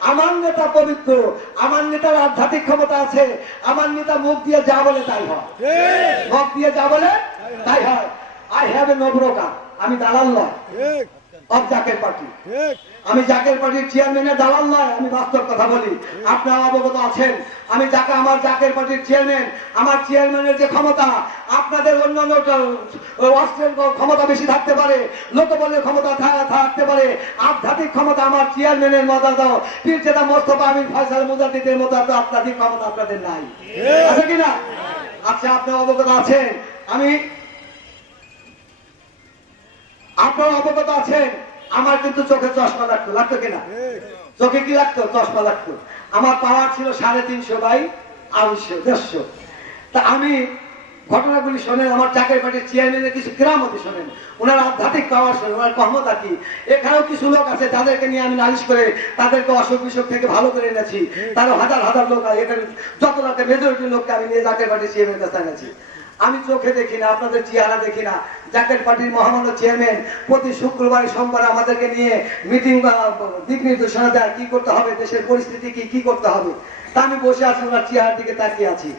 আমার নেতা পবিত্র আমার নেতার আধ্যাত্মিক ক্ষমতা আছে আমার নেতা মুখ দিয়ে যা বলে তাই হয়। মুখ দিয়ে যা বলে তাই হয়। আই হ্যাভ এ নবরকা আমি দাঁড়াল নয়। অব জাকের পার্টি। আমি জাকের পার্টির চেয়ারম্যানের দালাল নয় আমি বাস্তব কথা বলি। আপনারা অবগত আছেন আমি যাকে আমার জাকের পার্টির চেয়ারম্যান আমার চেয়ারম্যানের যে ক্ষমতা আপনাদের অন্যান্য অস্ত্রের ক্ষমতা বেশি থাকতে পারে লোকবলের ক্ষমতা থাকতে পারে। আধ্যাত্মিক ক্ষমতা আমার চেয়ারম্যানের মতো দাও। পীরচেদা মোস্তফা আমির ফয়সাল মুজাদ্দিদের মতো আধ্যাত্মিক ক্ষমতা আপনাদের নাই। আছে কিনা আচ্ছা আপনার অবগত আছেন। আমি আপনারা অবগত আছেন, আমার কিন্তু চোখে চশমা লাগতো। লাগতো কিনা? চোখে কি লাগতো? চশমা লাগতো। আমার পাওয়ার ছিল সাড়ে তিনশো বাই আড়াইশো, দেড়শো। তা আমি ঘটনাগুলি শোনেন, আমার চাকরি পার্টির চেয়ারম্যানের কিছু গ্রামতি শোনেন। ওনার আধ্যাত্মিক পাওয়ার শোনেন, ওনার ক্ষমতা কি? এখানেও কিছু লোক আছে, যাদেরকে নিয়ে আমি নালিশ করে তাদেরকে অসুখ বিসুখ থেকে ভালো করে এনেছি। তারও হাজার হাজার লোক। এখানে যত লোকের মেজরিটি লোককে আমি নিয়ে জাকের পার্টির চেয়ারম্যানের কাছে এনেছি। আমি চোখে দেখি না, আপনাদের চেহারা দেখি না। জাকের পার্টির মহামান্য চেয়ারম্যান, প্রতি শুক্রবার, সোমবার আমাদেরকে নিয়ে মিটিং বা দিক নির্দেশনা দেয় কি করতে হবে, দেশের পরিস্থিতি কি কি করতে হবে। তা আমি বসে আছি, ওনার চেয়ার দিকে তাকিয়ে আছি।